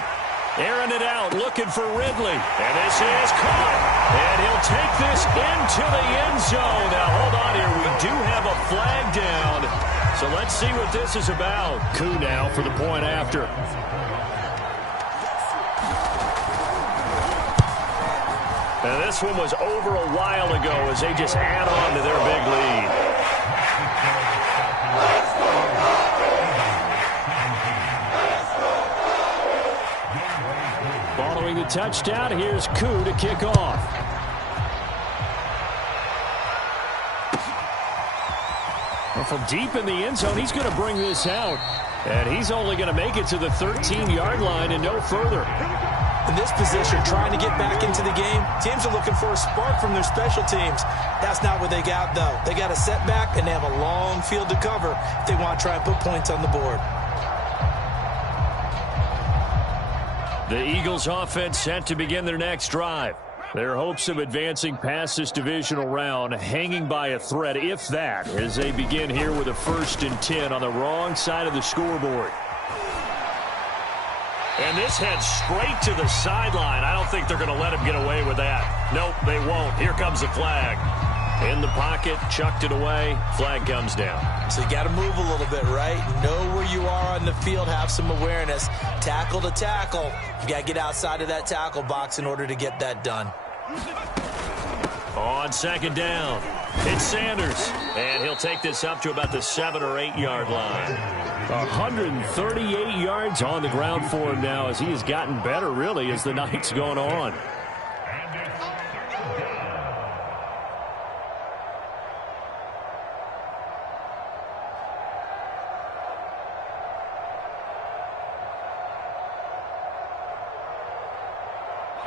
Airing it out, looking for Ridley. And this is caught. And he'll take this into the end zone. Now, hold on here. We do have a flag down. So let's see what this is about. Coup now for the point after. And this one was over a while ago as they just add on to their big lead. Following the touchdown, here's Coup to kick off. Well, from deep in the end zone, he's going to bring this out. And he's only going to make it to the 13-yard line and no further. In this position, trying to get back into the game, teams are looking for a spark from their special teams. That's not what they got, though. They got a setback, and they have a long field to cover if they want to try and put points on the board. The Eagles offense set to begin their next drive. Their hopes of advancing past this divisional round hanging by a thread, if that, as they begin here with a 1st and 10 on the wrong side of the scoreboard. And this heads straight to the sideline. I don't think they're going to let him get away with that. Nope, they won't. Here comes the flag. In the pocket, chucked it away, flag comes down. So you got to move a little bit, right? Know where you are on the field, have some awareness. Tackle to tackle. You got to get outside of that tackle box in order to get that done. On second down, it's Sanders. And he'll take this up to about the 7 or 8 yard line. 138 yards on the ground for him now as he has gotten better, really, as the night's gone on.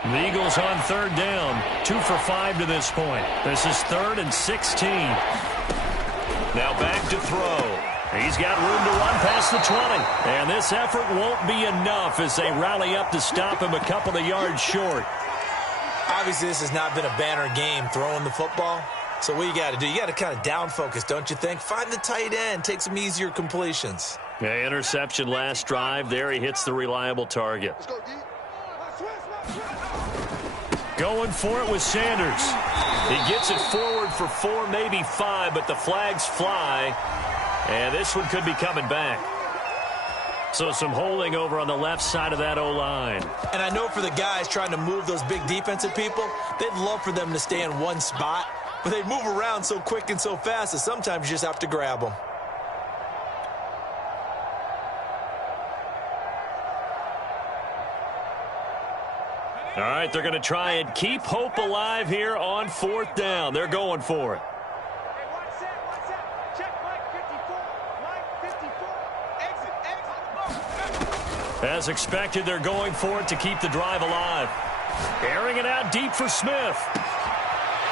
The Eagles on 3rd down, 2 for 5 to this point. This is 3rd and 16. Now back to throw. He's got room to run past the 20. And this effort won't be enough as they rally up to stop him a couple of yards short. Obviously, this has not been a banner game throwing the football. So what you got to do, you got to kind of down focus, don't you think? Find the tight end, take some easier completions. Yeah, interception last drive. There he hits the reliable target. Let's go, D. Going for it with Sanders. He gets it forward for 4, maybe 5, but the flags fly. And this one could be coming back. So some holding over on the left side of that O-line. And I know for the guys trying to move those big defensive people, they'd love for them to stay in one spot. But they move around so quick and so fast that sometimes you just have to grab them. All right, they're going to try and keep hope alive here on 4th down. They're going for it. As expected, they're going for it to keep the drive alive. Airing it out deep for Smith.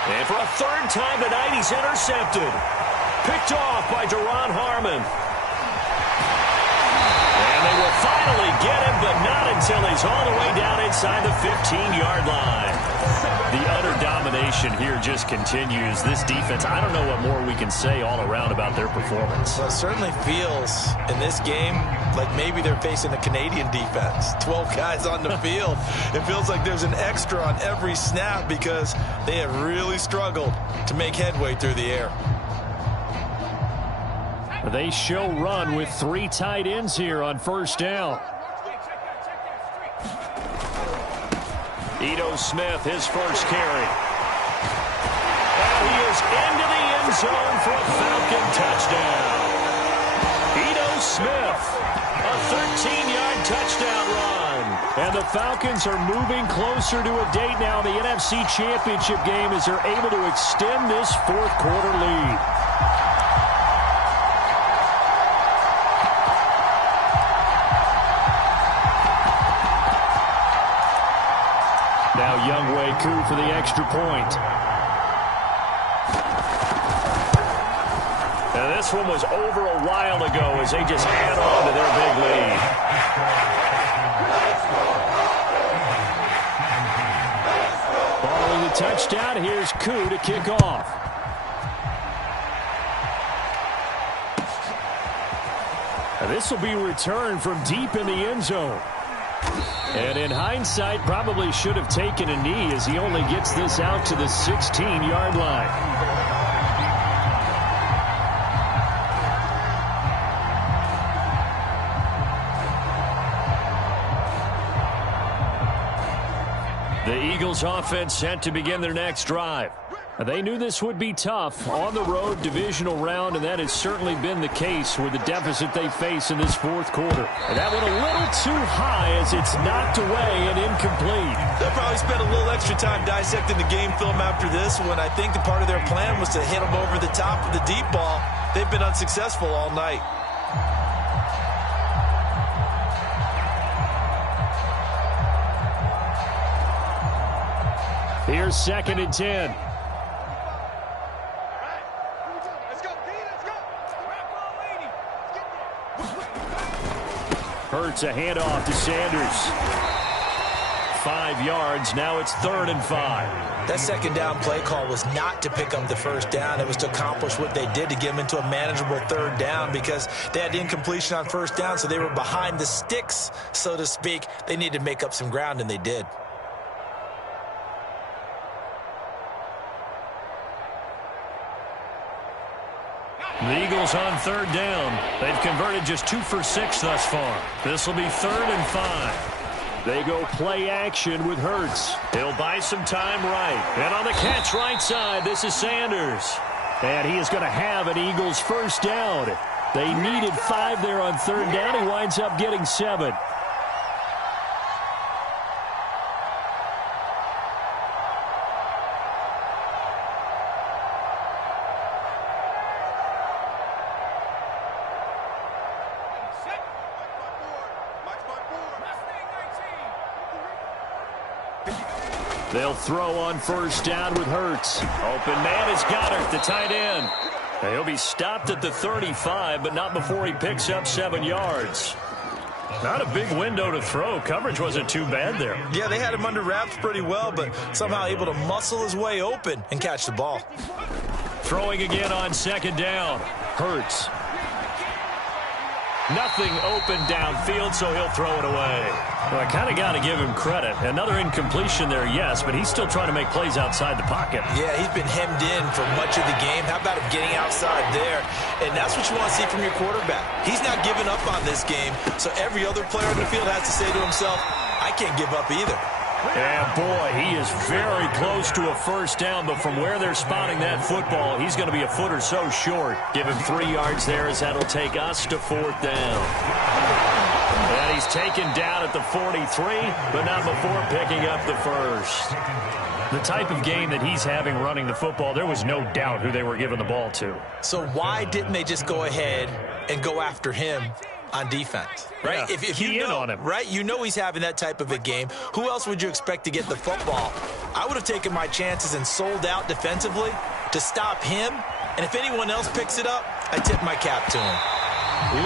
And for a third time tonight, he's intercepted. Picked off by Duron Harmon. And they will finally get him, but not until he's all the way down inside the 15-yard line. The utter domination here just continues. This defense, I don't know what more we can say all around about their performance. Well, it certainly feels in this game like maybe they're facing a Canadian defense. 12 guys on the field. It feels like there's an extra on every snap because they have really struggled to make headway through the air. They show run with 3 tight ends here on first down. Ito Smith, his first carry. And he is into the end zone for a Falcon touchdown. Ito Smith, a 13-yard touchdown run. And the Falcons are moving closer to a date now in the NFC Championship game as they're able to extend this fourth quarter lead. Now Younghoe Koo for the extra point. And this one was over a while ago as they just add on to their big lead. Following the touchdown, here's Koo to kick off. And this will be returned from deep in the end zone. And in hindsight, probably should have taken a knee as he only gets this out to the 16-yard line. The Eagles offense set to begin their next drive. They knew this would be tough on the road divisional round, and that has certainly been the case with the deficit they face in this fourth quarter. And that went a little too high as it's knocked away and incomplete. They'll probably spend a little extra time dissecting the game film after this one. I think the part of their plan was to hit them over the top of the deep ball. They've been unsuccessful all night. Here's 2nd and 10. Hurts a handoff to Sanders. 5 yards. Now it's 3rd and 5. That second down play call was not to pick up the first down. It was to accomplish what they did to get them into a manageable 3rd down because they had incompletion on first down, so they were behind the sticks, so to speak. They needed to make up some ground, and they did. The Eagles on 3rd down. They've converted just 2 for 6 thus far. This will be 3rd and 5. They go play action with Hurts. He'll buy some time right. And on the catch right side, this is Sanders. And he is going to have an Eagles first down. They needed 5 there on 3rd down. He winds up getting 7. They'll throw on first down with Hurts. Open man is Goddard, the tight end. And he'll be stopped at the 35, but not before he picks up 7 yards. Not a big window to throw. Coverage wasn't too bad there. Yeah, they had him under wraps pretty well, but somehow able to muscle his way open and catch the ball. Throwing again on 2nd down. Hurts. Nothing open downfield, so he'll throw it away. Well, I kind of got to give him credit. Another incompletion there, yes, but he's still trying to make plays outside the pocket. Yeah, he's been hemmed in for much of the game. How about him getting outside there? And that's what you want to see from your quarterback. He's not giving up on this game, so every other player in the field has to say to himself, I can't give up either. And boy, he is very close to a first down, but from where they're spotting that football, he's going to be a foot or so short. Give him 3 yards there as that'll take us to 4th down. And he's taken down at the 43, but not before picking up the first. The type of game that he's having running the football, there was no doubt who they were giving the ball to. So why didn't they just go ahead and go after him on defense, right? Yeah, if you know, on him. right, you know he's having that type of a game. Who else would you expect to get the football? I would have taken my chances and sold out defensively to stop him. And if anyone else picks it up, I tip my cap to him.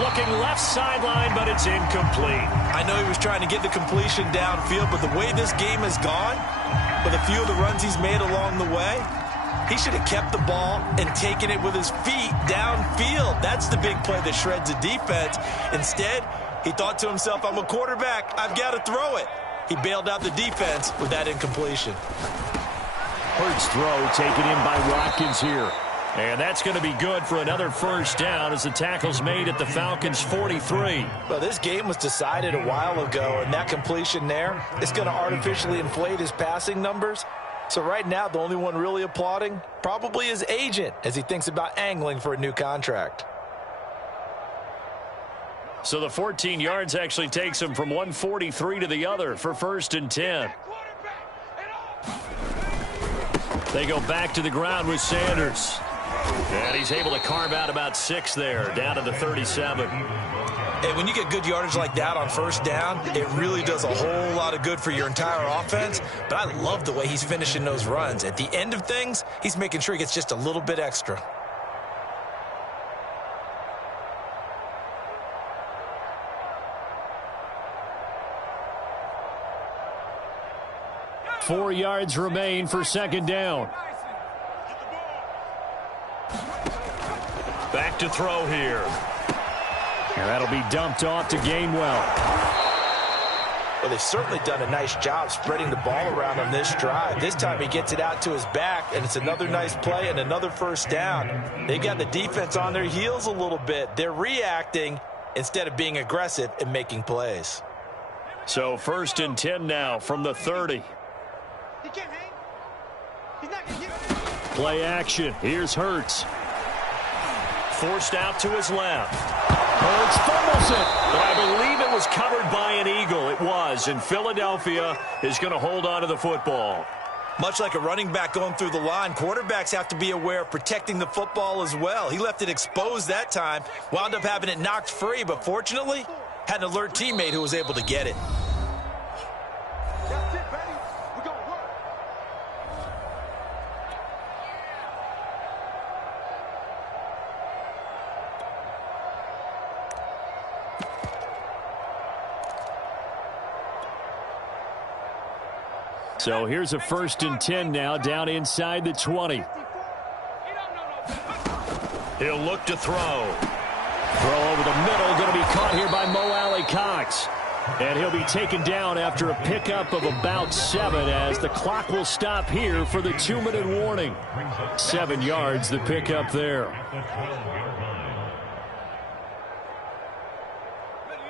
Looking left sideline, but it's incomplete. I know he was trying to get the completion downfield, but the way this game has gone, with a few of the runs he's made along the way, he should have kept the ball and taken it with his feet downfield. That's the big play that shreds a defense. Instead, he thought to himself, I'm a quarterback. I've got to throw it. He bailed out the defense with that incompletion. Hurts throw taken in by Watkins here. And that's going to be good for another first down as the tackle's made at the Falcons' 43. Well, this game was decided a while ago, and that completion there is going to artificially inflate his passing numbers. So right now, the only one really applauding probably his agent as he thinks about angling for a new contract. So the 14 yards actually takes him from 143 to the other for 1st and 10. They go back to the ground with Sanders. And he's able to carve out about 6 there, down to the 37. And when you get good yardage like that on first down, it really does a whole lot of good for your entire offense. But I love the way he's finishing those runs. At the end of things, he's making sure he gets just a little bit extra. Four yards remain for 2nd down. Back to throw here. And that'll be dumped off to Gainwell. Well, they've certainly done a nice job spreading the ball around on this drive. This time he gets it out to his back, and it's another nice play and another first down. They've got the defense on their heels a little bit. They're reacting instead of being aggressive and making plays. So 1st and 10 now from the 30. He can't hang. He's not going to get Play action. Here's Hurts. Forced out to his left. Hurts fumbles it. But I believe it was covered by an Eagle. It was. And Philadelphia is going to hold on to the football. Much like a running back going through the line, quarterbacks have to be aware of protecting the football as well. He left it exposed that time. Wound up having it knocked free, but fortunately, had an alert teammate who was able to get it. That's it, baby. We're going to work. So here's a 1st and 10 now down inside the 20. He'll look to throw. Throw over the middle, going to be caught here by Mo Alley-Cox. And he'll be taken down after a pickup of about 7 as the clock will stop here for the 2-minute warning. 7 yards, the pickup there.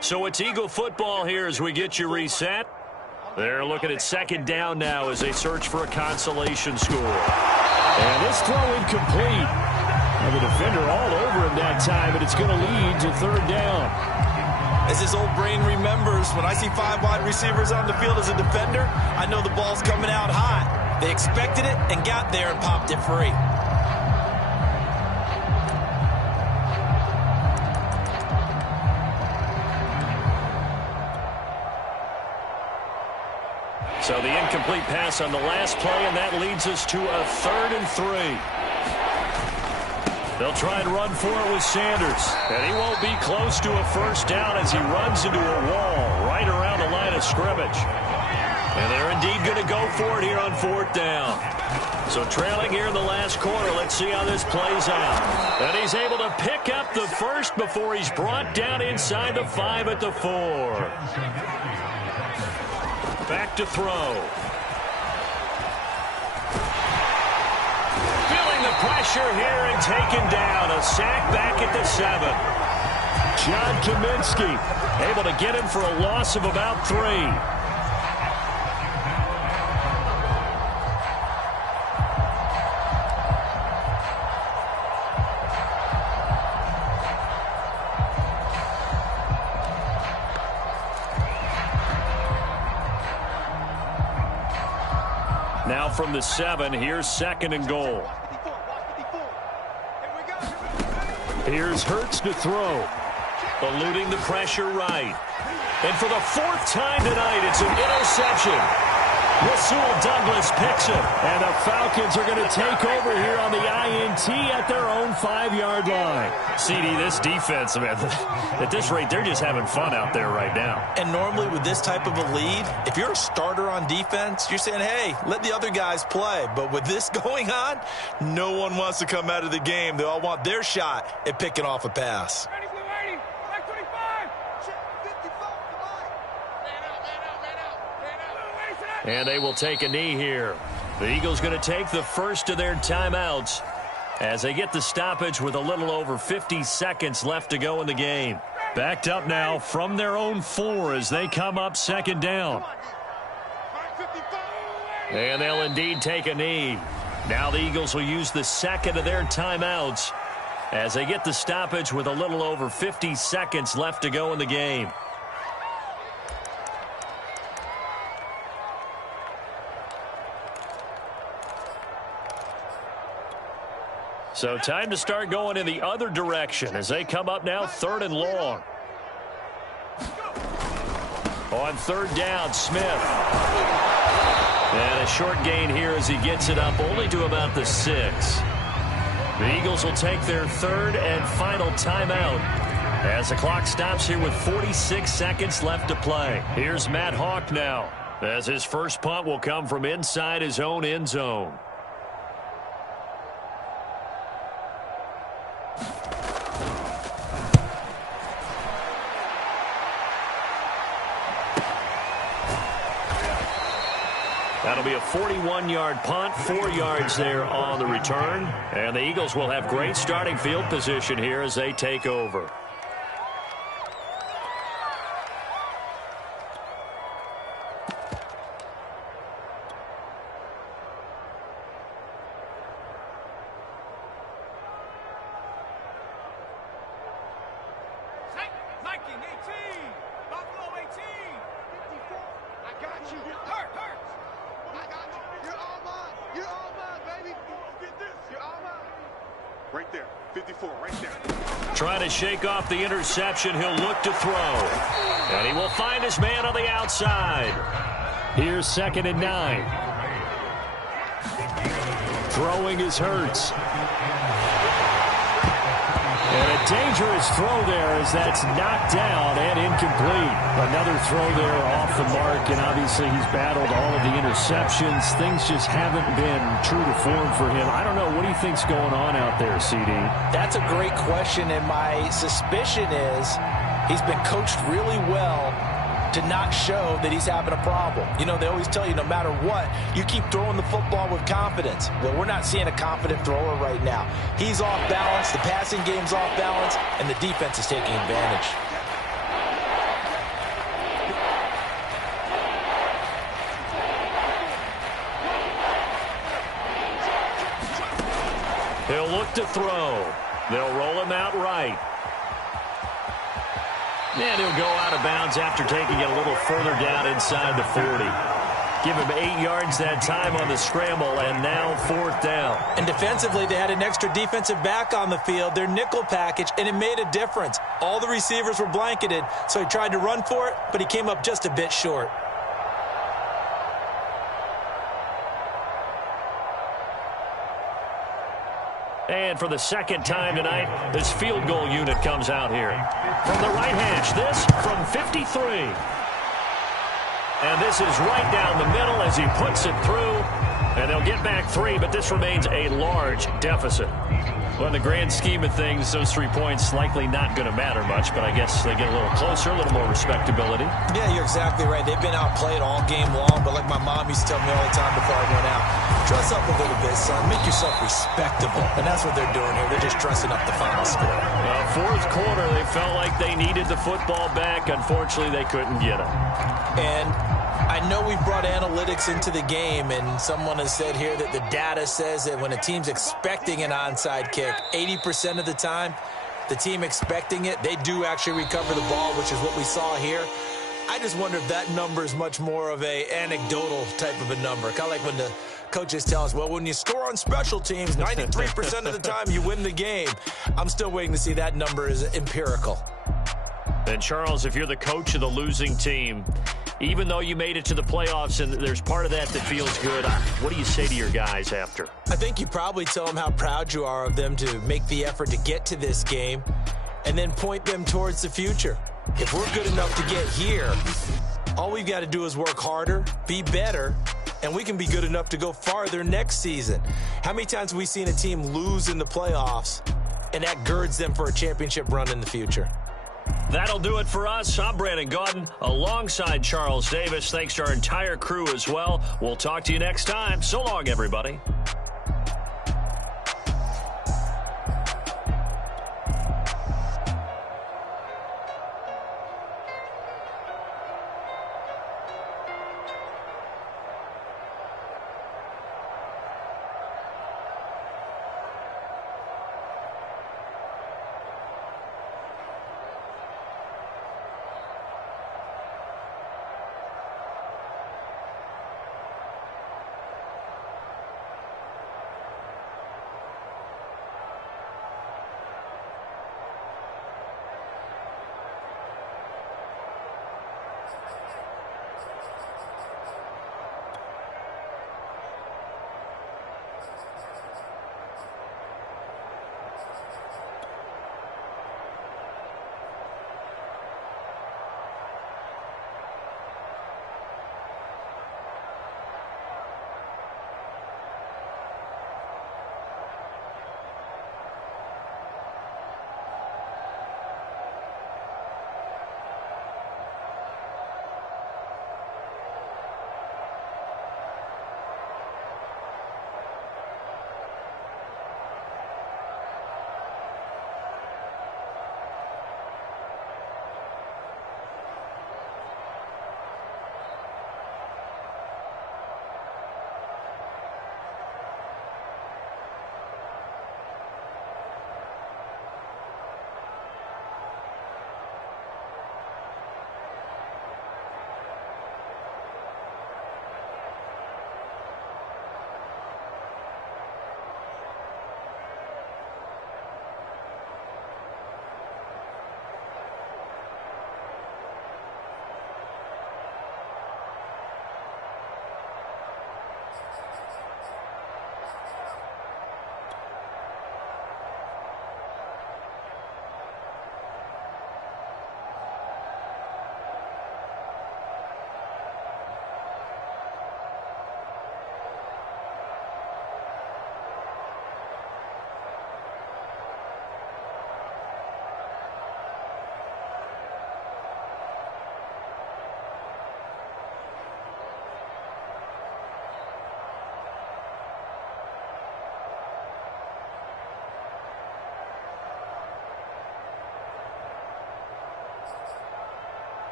So it's Eagle football here as we get you reset. They're looking at 2nd down now as they search for a consolation score. And this throw incomplete. And the defender all over him that time, and it's going to lead to 3rd down. As his old brain remembers, when I see 5 wide receivers on the field as a defender, I know the ball's coming out hot. They expected it and got there and popped it free. So the incomplete pass on the last play, and that leads us to a 3rd and 3. They'll try and run for it with Sanders. And he won't be close to a first down as he runs into a wall right around the line of scrimmage. And they're indeed going to go for it here on 4th down. So trailing here in the last quarter, let's see how this plays out. And he's able to pick up the first before he's brought down inside the 5 at the 4. Back to throw. Feeling the pressure here and taken down. A sack back at the 7. John Kaminsky able to get him for a loss of about 3. Now from the 7, here's 2nd and goal. Here we go. Here's Hurts to throw. Eluding the pressure right. And for the fourth time tonight, it's an interception. Rasul Douglas picks it. And the Falcons are going to take over here on the INT at their own 5-yard line. CD, this defense, man, at this rate, they're just having fun out there right now. And normally with this type of a lead, if you're a starter on defense, you're saying, hey, let the other guys play. But with this going on, no one wants to come out of the game. They all want their shot at picking off a pass. And they will take a knee here. The Eagles going to take the first of their timeouts as they get the stoppage with a little over 50 seconds left to go in the game. Backed up now from their own 4 as they come up second down. And they'll indeed take a knee. Now the Eagles will use the second of their timeouts as they get the stoppage with a little over 50 seconds left to go in the game. So time to start going in the other direction as they come up now 3rd and long. On 3rd down, Smith. And a short gain here as he gets it up only to about the 6. The Eagles will take their 3rd and final timeout as the clock stops here with 46 seconds left to play. Here's Matt Hawk now as his first punt will come from inside his own end zone. That'll be a 41-yard punt, 4 yards there on the return. And the Eagles will have great starting field position here as they take over. Right there, 54, right there. Trying to shake off the interception, he'll look to throw. And he will find his man on the outside. Here's 2nd and 9. Throwing is Hurts. And a dangerous throw there as that's knocked down and incomplete. Another throw there off the mark, and obviously he's battled all of the interceptions. Things just haven't been true to form for him. I don't know. What do you think's going on out there, CD? That's a great question, and my suspicion is he's been coached really well to not show that he's having a problem. You know, they always tell you no matter what, you keep throwing the football with confidence. Well, we're not seeing a confident thrower right now. He's off balance, the passing game's off balance, and the defense is taking advantage. He'll look to throw. They'll roll him out right. And he'll go out of bounds after taking it a little further down inside the 40. Give him 8 yards that time on the scramble, and now 4th down. And defensively, they had an extra defensive back on the field, their nickel package, and it made a difference. All the receivers were blanketed, so he tried to run for it, but he came up just a bit short. And for the second time tonight, this field goal unit comes out here. From the right hash, this from 53. And this is right down the middle as he puts it through. And they'll get back 3, but this remains a large deficit. Well, in the grand scheme of things, those 3 points likely not going to matter much, but I guess they get a little closer, a little more respectability. Yeah, you're exactly right. They've been outplayed all game long, but like my mom used to tell me all the time before I went out, dress up a little bit, son. Make yourself respectable. And that's what they're doing here. They're just dressing up the final score. 4th quarter, they felt like they needed the football back. Unfortunately, they couldn't get it. And I know we've brought analytics into the game, and someone has said here that the data says that when a team's expecting an onside kick, 80% of the time, the team expecting it, they do actually recover the ball, which is what we saw here. I just wonder if that number is much more of a anecdotal type of a number. Kind of like when the coaches tell us, well, when you score on special teams, 93% of the time you win the game. I'm still waiting to see that number is empirical. And, Charles, if you're the coach of the losing team, even though you made it to the playoffs and there's part of that that feels good, what do you say to your guys after? I think you probably tell them how proud you are of them to make the effort to get to this game and then point them towards the future. If we're good enough to get here, all we've got to do is work harder, be better, and we can be good enough to go farther next season. How many times have we seen a team lose in the playoffs, and that girds them for a championship run in the future? That'll do it for us. I'm Brandon Gaudin alongside Charles Davis. Thanks to our entire crew as well. We'll talk to you next time. So long, everybody.